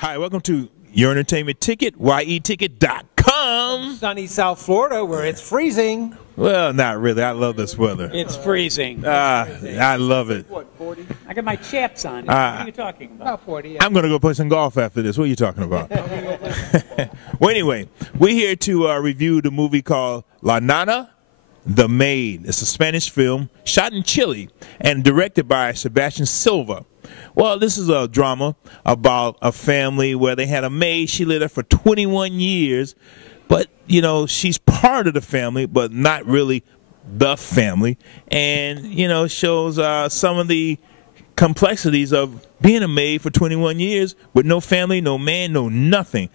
Hi, welcome to Your Entertainment Ticket, yeticket.com. Sunny South Florida, where it's freezing. Well, not really. I love this weather. It's freezing. I love it. What, 40? I got my chaps on. What are you talking about? About 40, yeah. I'm going to go play some golf after this. What are you talking about? Well, anyway, we're here to review the movie called La Nana, The Maid. It's a Spanish film shot in Chile and directed by Sebastian Silva. Well, this is a drama about a family where they had a maid. She lived there for 21 years. But, you know, she's part of the family, but not really the family. And, you know, shows some of the complexities of being a maid for 21 years with no family, no man, no nothing.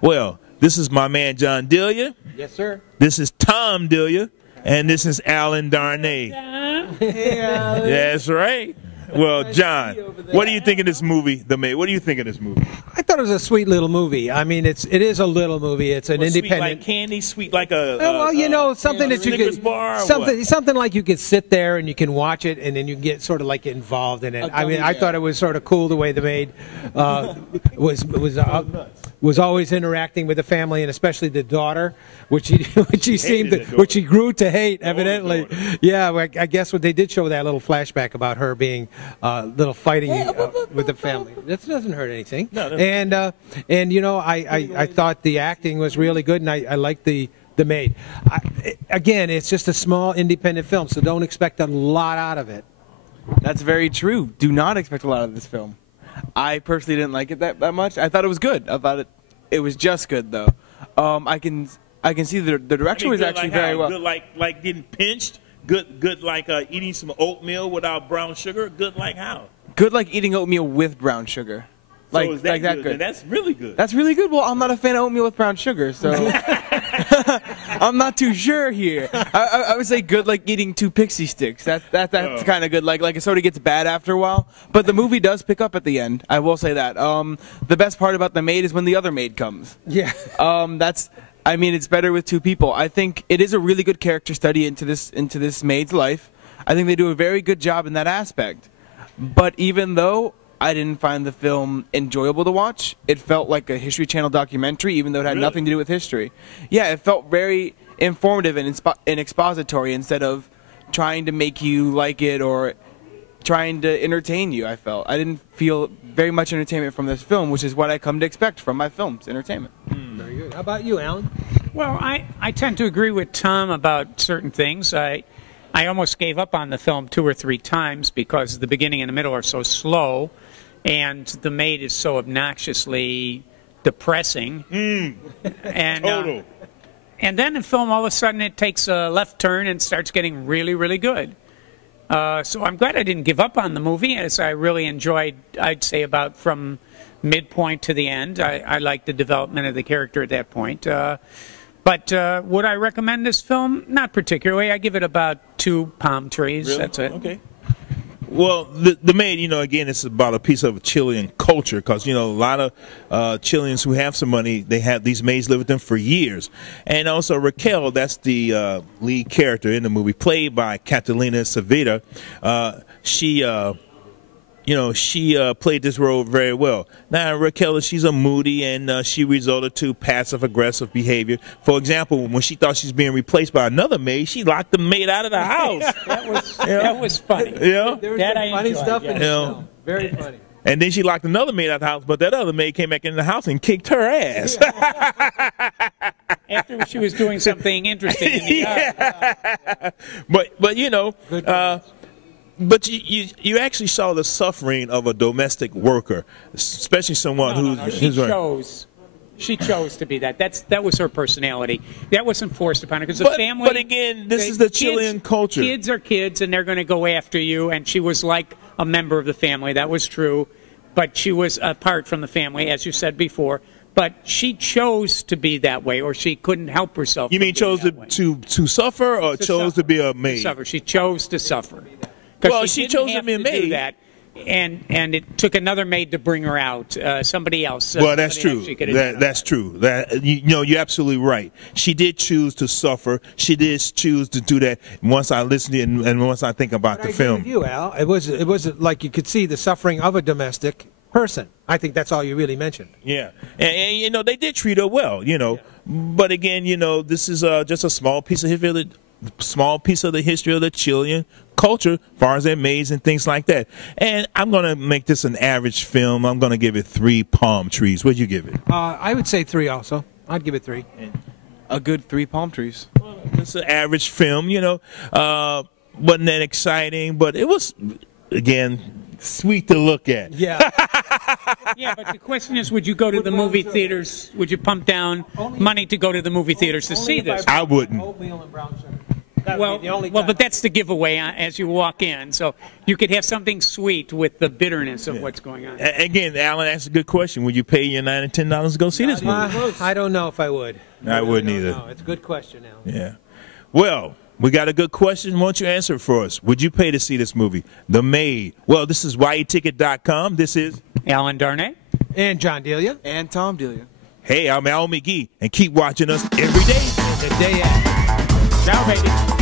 Well, this is my man, John Delia. Yes, sir. This is Tom Delia. And this is Alan Darnay. Hey, Alan. That's right. Well, John, what do you think of this movie, The Maid? What do you think of this movie? I thought it was a sweet little movie. I mean, it is a little movie. It's an independent. Sweet like candy, sweet like a. Well, you know, something that you Snickers could bar or something like you could sit there and you can watch it and then you can get sort of like involved in it. I mean, I thought it was sort of cool the way the maid was always interacting with the family and especially the daughter, which she grew to hate evidently. Yeah, I guess what they did show that little flashback about her being little fighting with the family. That doesn't hurt anything. No, and you know, I thought the acting was really good, and I liked the maid. Again, it's just a small independent film, so don't expect a lot out of it. That's very true. Do not expect a lot of this film. I personally didn't like it that much. I thought it was good. I thought it was just good though. I can see the direction was actually very well. Good like getting pinched. Good like eating some oatmeal without brown sugar. Good like how? Good like eating oatmeal with brown sugar. So is that like good? That's really good. That's really good. Well, I'm not a fan of oatmeal with brown sugar, so I'm not too sure here. I would say good like eating 2 pixie sticks. That's kind of good. Like it sort of gets bad after a while. But the movie does pick up at the end. I will say that. The best part about the maid is when the other maid comes. Yeah. I mean, it's better with 2 people. I think it is a really good character study into this maid's life. I think they do a very good job in that aspect. But even though I didn't find the film enjoyable to watch, it felt like a History Channel documentary, even though it had nothing to do with history. Yeah, it felt very informative and expository instead of trying to make you like it or trying to entertain you, I felt. I didn't feel very much entertainment from this film, which is what I come to expect from my films, entertainment. Very good. How about you, Alan? Well, I tend to agree with Tom about certain things. I almost gave up on the film 2 or 3 times because the beginning and the middle are so slow, and the maid is so obnoxiously depressing. And Total. And then the film, all of a sudden, it takes a left turn and starts getting really, really good. So I'm glad I didn't give up on the movie, as I really enjoyed, I'd say, about from midpoint to the end. I liked the development of the character at that point. But would I recommend this film? Not particularly. I give it about 2 palm trees. Really? That's it. Okay. Well, the Maid, you know, again, it's about a piece of Chilean culture because, you know, a lot of Chileans who have some money, they have these maids live with them for years. And also Raquel, that's the lead character in the movie, played by Catalina Savita. She played this role very well. Now, Raquel, she's a moody, and she resorted to passive-aggressive behavior. For example, when she thought she was being replaced by another maid, she locked the maid out of the house. That was funny. Yeah. There was some funny stuff in this film. Very funny. And then she locked another maid out of the house, but that other maid came back in the house and kicked her ass. After she was doing something interesting in the yard. But you know, but you actually saw the suffering of a domestic worker, especially someone She chose to be that. That was her personality. That wasn't forced upon her because the family. But again, this is the Chilean culture. Kids are kids, and they're going to go after you. And she was like a member of the family. That was true, but she was apart from the family, as you said before. But she chose to be that way, or she couldn't help herself. You mean chose to suffer, or chose to be a maid? Suffer. She chose to suffer. Well, she chose to be a maid. That, and it took another maid to bring her out. Somebody else. Well, that's true. That's true. That you know, you're absolutely right. She did choose to suffer. She did choose to do that. Once I listen and once I think about the film. I agree with you, Al. It was like you could see the suffering of a domestic person. I think that's all you really mentioned. Yeah, and you know they did treat her well. You know, but again, you know, this is just a small piece of history. Small piece of the history of the Chilean culture, as far as their maids and things like that. And I'm going to make this an average film. I'm going to give it 3 palm trees. What'd you give it? I would say 3 also. I'd give it 3. A good 3 palm trees. Well, it's an average film, you know. Wasn't that exciting, but it was, again, sweet to look at. Yeah. Yeah, but the question is, would you go to the movie theaters? Would you pump down money to go to the movie theaters to see this? I wouldn't. Oatmeal and brown sugar. Well, but that's the giveaway as you walk in. So you could have something sweet with the bitterness of what's going on. Again, Alan asked a good question. Would you pay your $9 and $10 to go see this movie? I don't know if I would. I wouldn't either. No, it's a good question, Alan. Yeah. Well, we got a good question. Why don't you answer it for us? Would you pay to see this movie, The Maid? Well, this is YEticket.com. This is Alan Darnay. And John Delia. And Tom Delia. Hey, I'm Al McGee, and keep watching us every day. The day after. Ciao, baby.